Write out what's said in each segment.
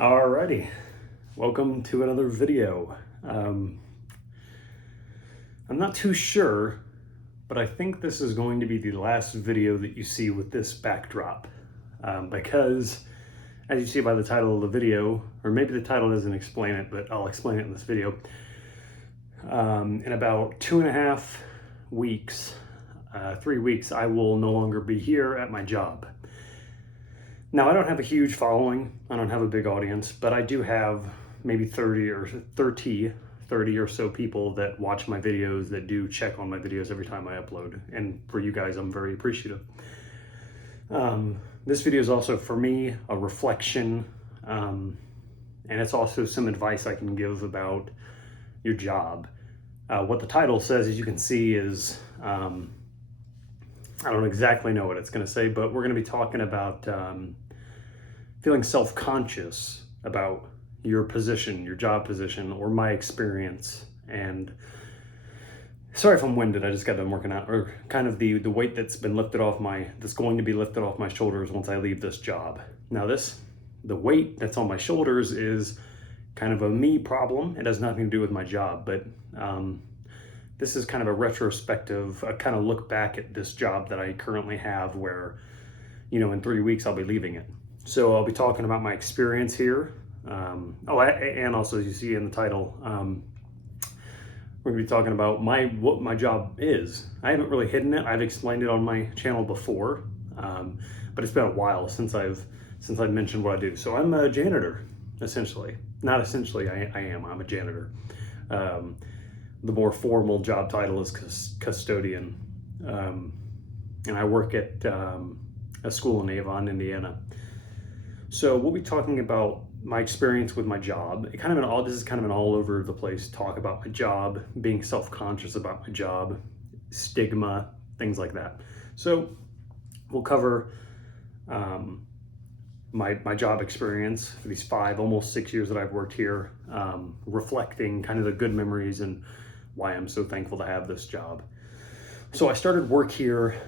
Alrighty, welcome to another video. I'm not too sure, but I think this is going to be the last video that you see with this backdrop, because as you see by the title of the video, or maybe the title doesn't explain it, but I'll explain it in this video. In about 2.5 weeks, 3 weeks, I will no longer be here at my job. Now, I don't have a huge following, I don't have a big audience, but I do have maybe 30 or so people that watch my videos, that do check on my videos every time I upload. And for you guys, I'm very appreciative. This video is also, for me, a reflection, and it's also some advice I can give about your job. What the title says, as you can see, is, I don't exactly know what it's going to say, but we're going to be talking about feeling self-conscious about your position, your job position, or my experience. And sorry if I'm winded, I just got done working out, or kind of the weight that's going to be lifted off my shoulders once I leave this job. Now the weight that's on my shoulders is kind of a me problem. It has nothing to do with my job, but this is kind of a retrospective, a kind of look back at this job that I currently have, where, in 3 weeks I'll be leaving it. So I'll be talking about my experience here. And also, as you see in the title, we're gonna be talking about what my job is. I haven't really hidden it. I've explained it on my channel before, but it's been a while since I've mentioned what I do. So I'm a janitor, essentially. Not essentially, I'm a janitor. The more formal job title is custodian. And I work at a school in Avon, Indiana. So we'll be talking about my experience with my job. This is kind of an all over the place talk about my job, being self-conscious about my job, stigma, things like that. So we'll cover my job experience for these almost 6 years that I've worked here, reflecting kind of the good memories and why I'm so thankful to have this job. So I started work here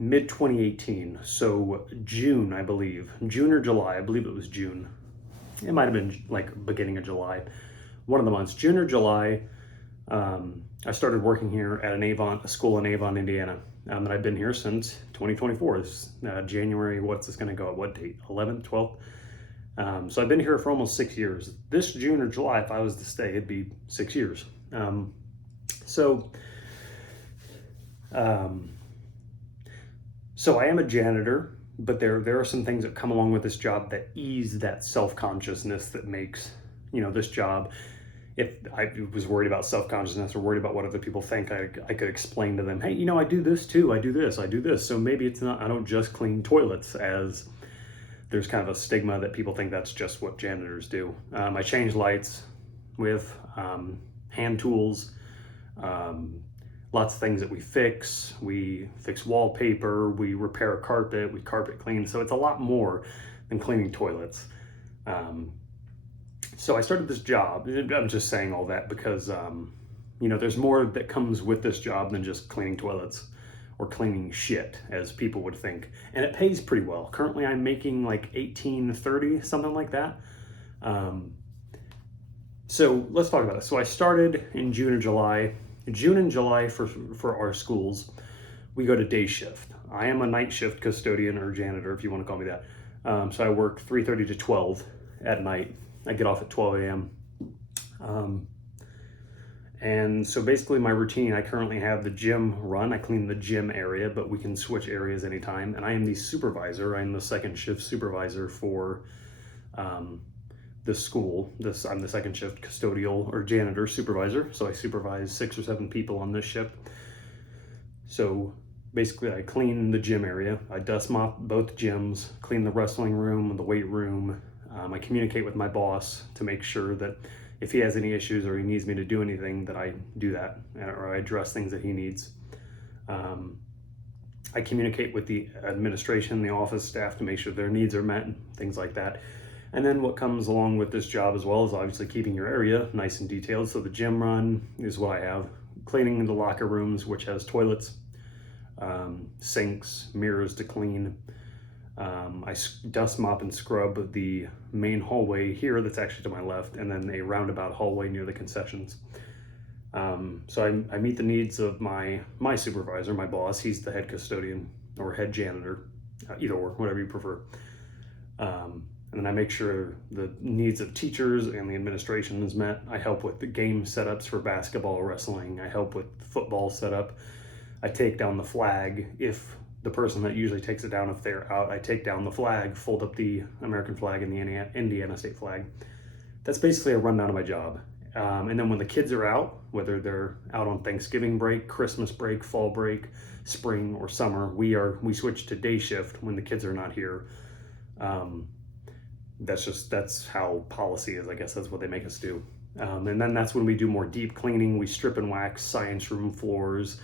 mid 2018, so June, I believe, June or July, I believe it was June. It might have been like beginning of July, one of the months, June or July. I started working here at a school in Avon, Indiana, and I've been here since 2024. This January, what's this going to go at? What date? 11th, 12th? So I've been here for almost 6 years. This June or July, if I was to stay, it'd be 6 years. So I am a janitor, but there are some things that come along with this job that ease that self-consciousness that makes, this job. If I was worried about self-consciousness or worried about what other people think, I could explain to them, hey, I do this too, I do this. So maybe I don't just clean toilets, as there's kind of a stigma that people think that's just what janitors do. I change lights with hand tools, lots of things that we fix wallpaper, we repair a carpet, we carpet clean. So it's a lot more than cleaning toilets. So I started this job. I'm just saying all that because, there's more that comes with this job than just cleaning toilets or cleaning shit, as people would think. And it pays pretty well. Currently I'm making like $18.30, something like that. So let's talk about it. So I started in June and July. June and July for our schools, we go to day shift. I am a night shift custodian or janitor, if you want to call me that. So I work 3:30 to 12 at night. I get off at 12 a.m. And so basically my routine, I currently have the gym run. I clean the gym area, but we can switch areas anytime. And I am the supervisor. I'm the second shift supervisor for the school. I'm the second shift custodial or janitor supervisor. So I supervise 6 or 7 people on this shift. So basically I clean the gym area. I dust mop both gyms, clean the wrestling room, the weight room. I communicate with my boss to make sure that if he has any issues or he needs me to do anything, that I do that, or I address things that he needs. I communicate with the administration, the office staff, to make sure their needs are met, things like that. And then what comes along with this job as well is obviously keeping your area nice and detailed. So the gym run is what I have. Cleaning the locker rooms, which has toilets, sinks, mirrors to clean, I dust, mop, and scrub the main hallway here that's actually to my left, and then a roundabout hallway near the concessions. So I meet the needs of my supervisor, my boss. He's the head custodian or head janitor, either or, whatever you prefer. And then I make sure the needs of teachers and the administration is met. I help with the game setups for basketball, wrestling. I help with football setup. I take down the flag if the person that usually takes it down, if they're out, I take down the flag, fold up the American flag and the Indiana state flag. That's basically a rundown of my job. And then when the kids are out, whether they're out on Thanksgiving break, Christmas break, fall break, spring, or summer, we switch to day shift when the kids are not here. That's how policy is. I guess that's what they make us do. And then that's when we do more deep cleaning. We strip and wax science room floors.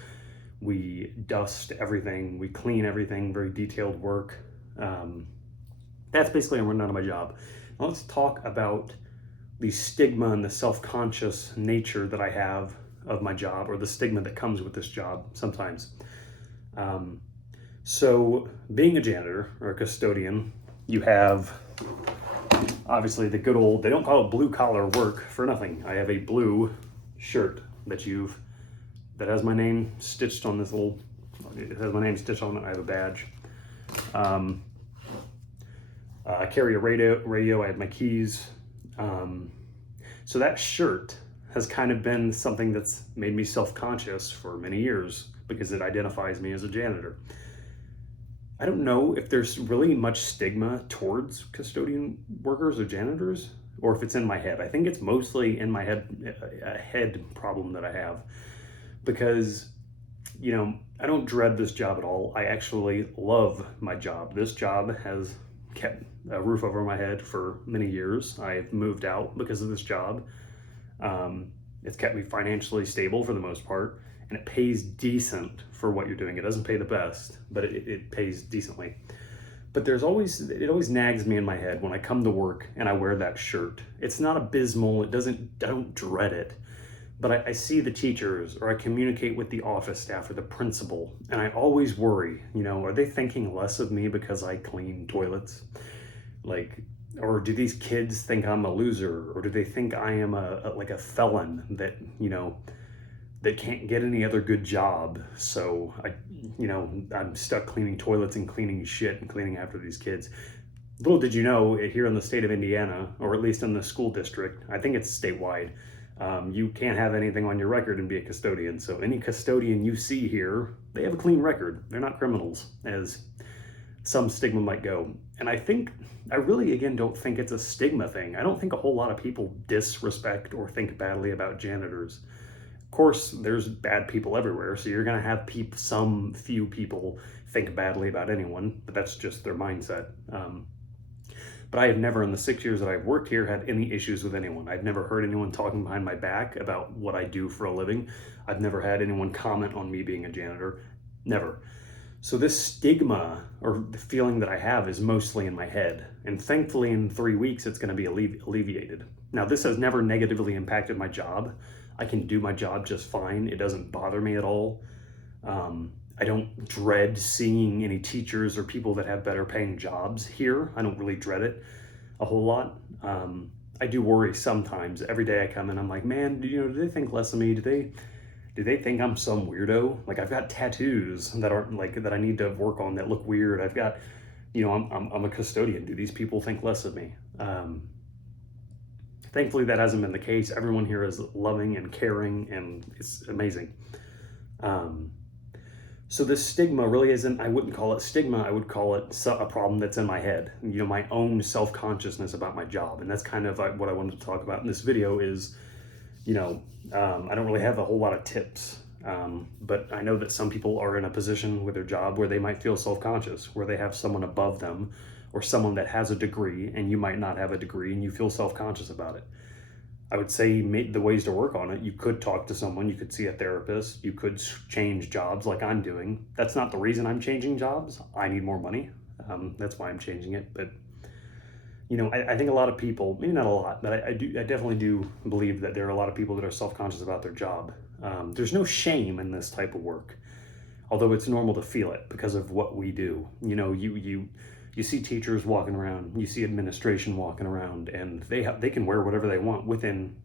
We dust everything. We clean everything, very detailed work. That's basically a rundown of my job. Now let's talk about the stigma and the self-conscious nature that I have of my job, or the stigma that comes with this job sometimes. So being a janitor or a custodian, you have obviously the good old, they don't call it blue collar work for nothing. I have a blue shirt that has my name stitched on this little, it has my name stitched on it. I have a badge. I carry a radio, I have my keys. So that shirt has kind of been something that's made me self-conscious for many years because it identifies me as a janitor. I don't know if there's really much stigma towards custodian workers or janitors, or if it's in my head. I think it's mostly in my head, a head problem that I have, because, I don't dread this job at all. I actually love my job. This job has kept a roof over my head for many years. I've moved out because of this job. It's kept me financially stable for the most part, and it pays decent for what you're doing. It doesn't pay the best, but it pays decently. But it always nags me in my head when I come to work and I wear that shirt. It's not abysmal. I don't dread it, but I see the teachers, or I communicate with the office staff or the principal, and I always worry, are they thinking less of me because I clean toilets? Or do these kids think I'm a loser? Or do they think I am a felon that, that can't get any other good job? So I'm stuck cleaning toilets and cleaning shit and cleaning after these kids. Little did you know, here in the state of Indiana, or at least in the school district, I think it's statewide, you can't have anything on your record and be a custodian. So any custodian you see here, they have a clean record. They're not criminals, as some stigma might go. And I really, again, don't think it's a stigma thing. I don't think a whole lot of people disrespect or think badly about janitors. Of course, there's bad people everywhere, so you're going to have some few people think badly about anyone, but that's just their mindset. But I have never, in the 6 years that I've worked here, had any issues with anyone. I've never heard anyone talking behind my back about what I do for a living. I've never had anyone comment on me being a janitor. Never. So this stigma, or the feeling that I have, is mostly in my head. And thankfully in 3 weeks, it's going to be alleviated. Now, this has never negatively impacted my job. I can do my job just fine. It doesn't bother me at all. I don't dread seeing any teachers or people that have better paying jobs here. I don't really dread it a whole lot. I do worry sometimes. Every day I come in, I'm like, man, do they think less of me? Do they think I'm some weirdo? Like, I've got tattoos that aren't that I need to work on that look weird. I've got, I'm a custodian. Do these people think less of me? Thankfully, that hasn't been the case. Everyone here is loving and caring, and it's amazing. So this stigma really isn't, I wouldn't call it stigma. I would call it a problem that's in my head. My own self-consciousness about my job. And that's kind of what I wanted to talk about in this video is, I don't really have a whole lot of tips, but I know that some people are in a position with their job where they might feel self-conscious, where they have someone above them or someone that has a degree and you might not have a degree and you feel self-conscious about it. I would say the ways to work on it, you could talk to someone, you could see a therapist, you could change jobs like I'm doing. That's not the reason I'm changing jobs. I need more money. That's why I'm changing it. But I think a lot of people, maybe not a lot, but I definitely do believe that there are a lot of people that are self-conscious about their job. There's no shame in this type of work, although it's normal to feel it because of what we do. You see teachers walking around, you see administration walking around, and they can wear whatever they want within,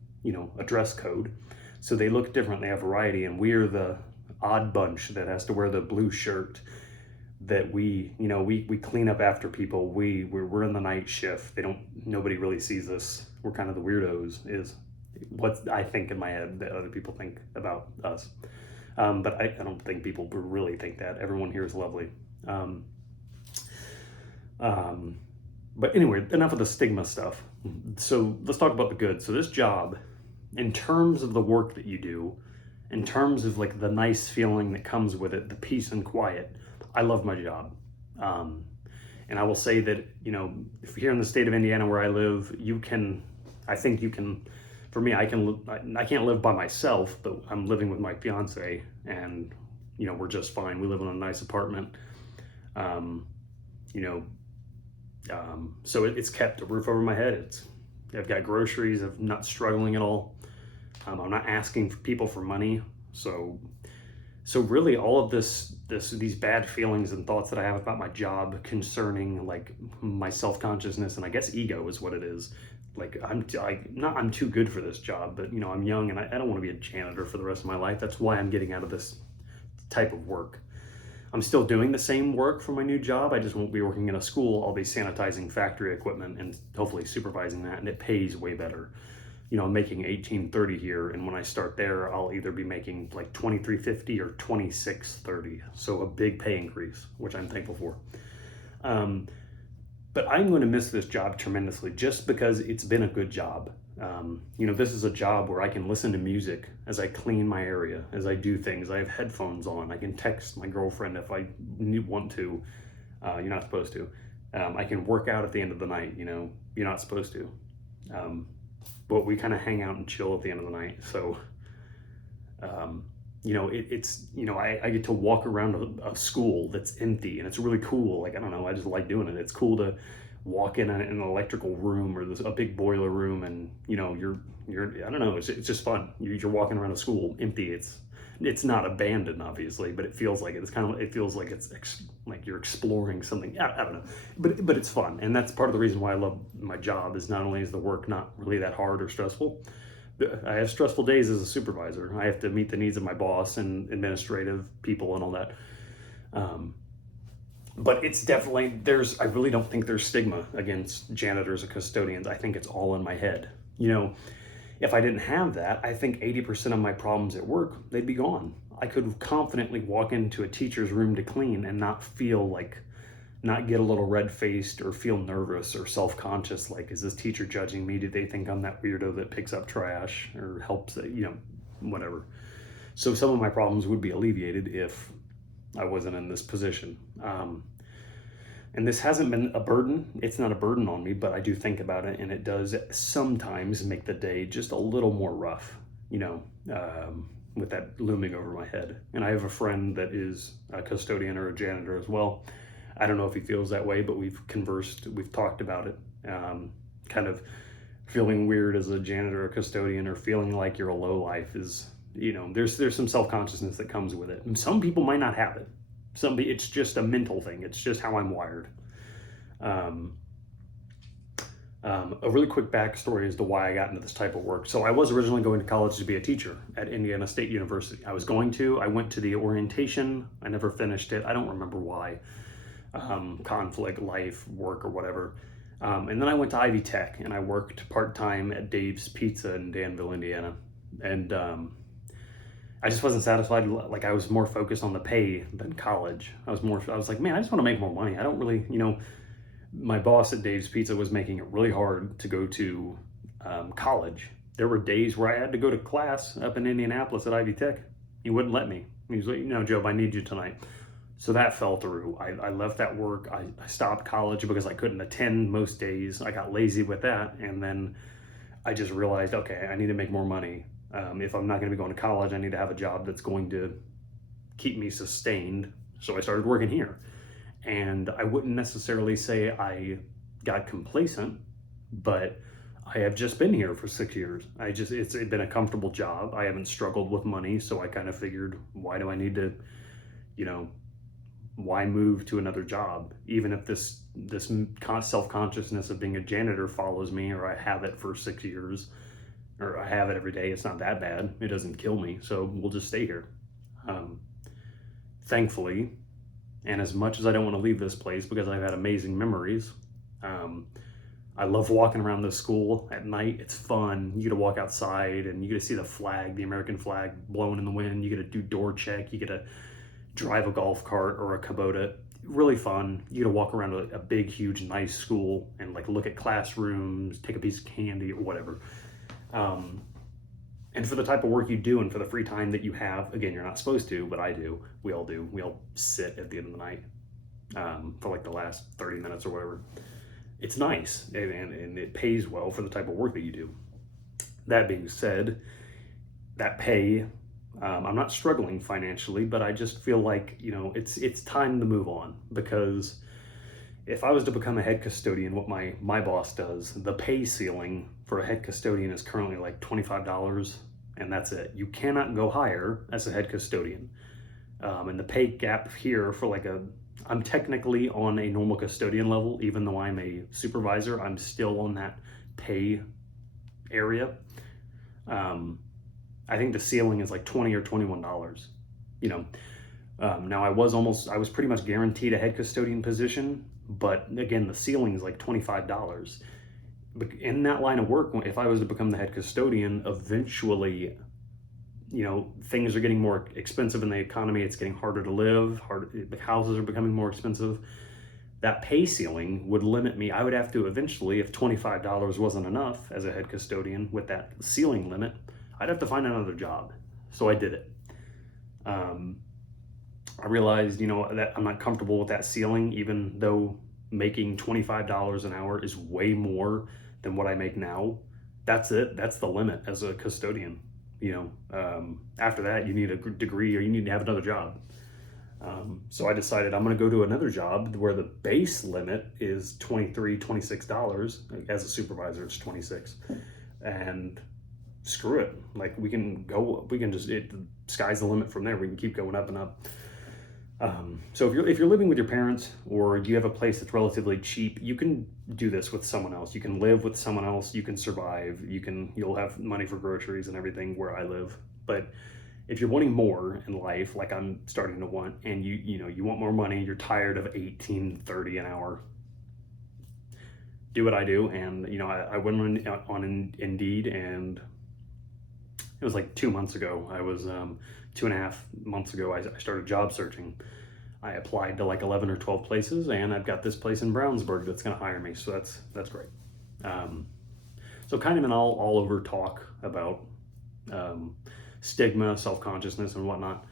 a dress code. So they look different, they have variety, and we're the odd bunch that has to wear the blue shirt that we clean up after people. We're in the night shift. Nobody really sees us. We're kind of the weirdos, is what I think in my head that other people think about us. But I don't think people really think that. Everyone here is lovely. But anyway, enough of the stigma stuff. So let's talk about the good. So this job, in terms of the work that you do, in terms of like the nice feeling that comes with it, the peace and quiet, I love my job. And I will say that, if you're here in the state of Indiana where I live, I think you can, for me, I can't live by myself, but I'm living with my fiance, and, we're just fine. We live in a nice apartment. So it's kept a roof over my head. I've got groceries. I'm not struggling at all. I'm not asking people for money. So really all of these bad feelings and thoughts that I have about my job concerning like my self-consciousness, and I guess ego is what it is. Like I'm too good for this job, but I'm young and I don't want to be a janitor for the rest of my life. That's why I'm getting out of this type of work. I'm still doing the same work for my new job. I just won't be working in a school. I'll be sanitizing factory equipment and hopefully supervising that, and it pays way better. I'm making $18.30 here, and when I start there, I'll either be making like $23.50 or $26.30. So a big pay increase, which I'm thankful for. But I'm going to miss this job tremendously just because it's been a good job. This is a job where I can listen to music as I clean my area, as I do things. I have headphones on. I can text my girlfriend if I want to. You're not supposed to. I can work out at the end of the night. You're not supposed to. But we kind of hang out and chill at the end of the night. So, I get to walk around a school that's empty, and it's really cool. Like, I don't know, I just like doing it. It's cool to walk in an electrical room or a big boiler room, and you're I don't know, it's just fun. You're walking around a school empty. It's not abandoned, obviously, but it feels like like you're exploring something. I don't know, but it's fun, and that's part of the reason why I love my job. Is not only is the work not really that hard or stressful. I have stressful days as a supervisor. I have to meet the needs of my boss and administrative people and all that. But it's definitely, I really don't think there's stigma against janitors or custodians. I think it's all in my head. If I didn't have that, I think 80% of my problems at work, they'd be gone. I could confidently walk into a teacher's room to clean and not get a little red-faced or feel nervous or self-conscious, like, is this teacher judging me? Do they think I'm that weirdo that picks up trash or helps, whatever. So some of my problems would be alleviated if I wasn't in this position. And this hasn't been a burden. It's not a burden on me, but I do think about it, and it does sometimes make the day just a little more rough, with that looming over my head. And I have a friend that is a custodian or a janitor as well. I don't know if he feels that way, but we've conversed, we've talked about it. Kind of feeling weird as a janitor or custodian, or feeling like you're a low life is, there's some self-consciousness that comes with it. And some people might not have it. It's just a mental thing. It's just how I'm wired. A really quick backstory as to why I got into this type of work. So I was originally going to college to be a teacher at Indiana State University. I went to the orientation. I never finished it. I don't remember why. Conflict, life, work, or whatever. And then I went to Ivy Tech, and I worked part-time at Dave's Pizza in Danville, Indiana. And I just wasn't satisfied. Like, I was more focused on the pay than college. I was like, man, I just want to make more money. I don't really, my boss at Dave's Pizza was making it really hard to go to college. There were days where I had to go to class up in Indianapolis at Ivy Tech. He wouldn't let me. He was like, no, Job, I need you tonight. So that fell through. I left that work. I stopped college because I couldn't attend most days. I got lazy with that. And then I just realized, okay, I need to make more money. If I'm not going to be going to college, I need to have a job that's going to keep me sustained. So I started working here. And I wouldn't necessarily say I got complacent, but I have just been here for 6 years. It's been a comfortable job. I haven't struggled with money. So I kind of figured, why do I need to, why move to another job? Even if this self-consciousness of being a janitor follows me, or I have it for 6 years, or I have it every day, it's not that bad. It doesn't kill me, so we'll just stay here. Thankfully, and as much as I don't want to leave this place because I've had amazing memories, I love walking around the school at night. It's fun. You get to walk outside and you get to see the flag, the American flag, blowing in the wind. You get to do door check. You get to drive a golf cart or a Kubota. Really fun. You get to walk around a big, huge, nice school and like look at classrooms, take a piece of candy or whatever. And for the type of work you do and for the free time that you have, again, you're not supposed to, but I do. We all do. We all sit at the end of the night for like the last 30 minutes or whatever. It's nice and it pays well for the type of work that you do. That being said, that pay, I'm not struggling financially, but I just feel like, it's time to move on, because if I was to become a head custodian, what my boss does, the pay ceiling for a head custodian is currently like $25, and that's it. You cannot go higher as a head custodian. And the pay gap here for I'm technically on a normal custodian level, even though I'm a supervisor, I'm still on that pay area. I think the ceiling is like $20 or $21. Now I was pretty much guaranteed a head custodian position, but again, the ceiling is like $25. In that line of work, if I was to become the head custodian, eventually, things are getting more expensive in the economy. It's getting harder to live. The houses are becoming more expensive. That pay ceiling would limit me. I would have to eventually, if $25 wasn't enough as a head custodian with that ceiling limit, I'd have to find another job. So I did it. I realized, that I'm not comfortable with that ceiling, even though making $25 an hour is way more than what I make now. That's it. That's the limit as a custodian. After that, you need a degree or you need to have another job. So I decided I'm going to go to another job where the base limit is $23, $26. As a supervisor, it's 26. And screw it. Like the sky's the limit from there. We can keep going up and up. So if you're living with your parents, or you have a place that's relatively cheap, you can do this with someone else. You can live with someone else. You can survive. You'll have money for groceries and everything where I live. But if you're wanting more in life, like I'm starting to want, and you want more money, you're tired of $18.30 an hour, do what I do. And I went on Indeed, and it was like 2 months ago. I was 2.5 months ago. I started job searching. I applied to like 11 or 12 places, and I've got this place in Brownsburg that's going to hire me. So that's great. So kind of an all over talk about stigma, self-consciousness, and whatnot.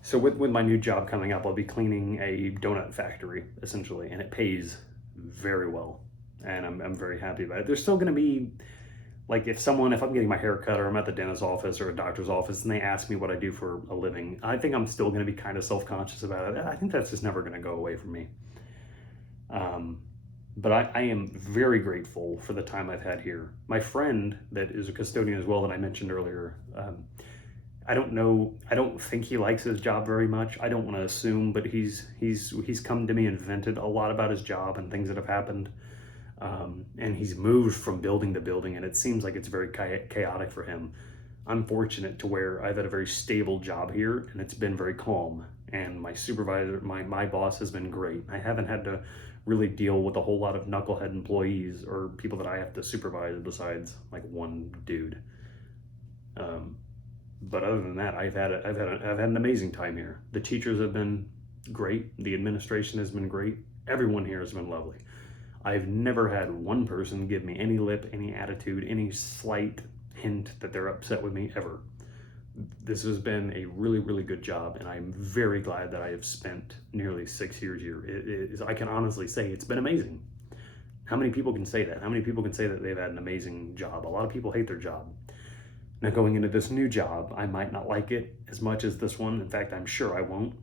So with my new job coming up, I'll be cleaning a donut factory essentially, and it pays very well, and I'm very happy about it. There's still going to be, like, if I'm getting my hair cut, or I'm at the dentist's office or a doctor's office and they ask me what I do for a living, I think I'm still going to be kind of self-conscious about it. I think that's just never going to go away from me. But I am very grateful for the time I've had here. My friend that is a custodian as well, that I mentioned earlier, I don't think he likes his job very much. I don't want to assume, but he's come to me and vented a lot about his job and things that have happened. And he's moved from building to building, and it seems like it's very chaotic for him. I'm fortunate to where I've had a very stable job here, and it's been very calm. And my supervisor, my boss, has been great. I haven't had to really deal with a whole lot of knucklehead employees or people that I have to supervise, besides like one dude. But other than that, I've had an amazing time here. The teachers have been great. The administration has been great. Everyone here has been lovely. I've never had one person give me any lip, any attitude, any slight hint that they're upset with me, ever. This has been a really, really good job, and I'm very glad that I have spent nearly 6 years here. I can honestly say it's been amazing. How many people can say that? How many people can say that they've had an amazing job? A lot of people hate their job. Now, going into this new job, I might not like it as much as this one. In fact, I'm sure I won't.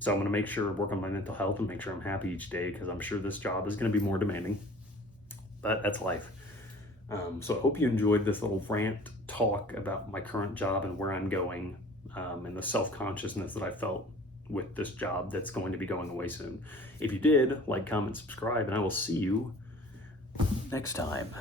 So I'm going to work on my mental health and make sure I'm happy each day, because I'm sure this job is going to be more demanding. But that's life. So I hope you enjoyed this little rant talk about my current job and where I'm going, and the self-consciousness that I felt with this job that's going to be going away soon. If you did, like, comment, subscribe, and I will see you next time.